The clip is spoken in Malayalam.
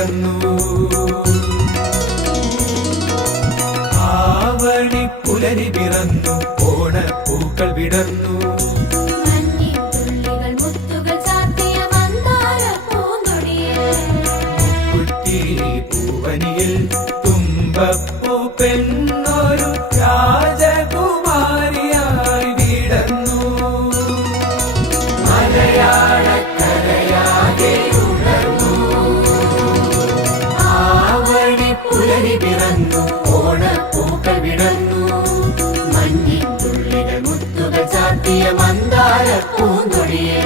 വിടർന്നു. ആവണി പുലരി പിറന്നു, ഓണപ്പൂക്കൾ വിടർന്നു. പൂവനിയിൽ തുമ്പപ്പൂ പെണ്ണൊരു രാജകുമാരിയായി വിടർന്നു. മലയാളക്കരയാകെ ഉണർന്നു. ആവണി പുലരി പിറന്നു, ഓണപ്പൂക്കൾ വിടർന്നു. മഞ്ഞിൻ തുള്ളികൾ മുത്തുകൾ ചാർത്തിയ മന്ദാര പൂങ്കൊടിയെ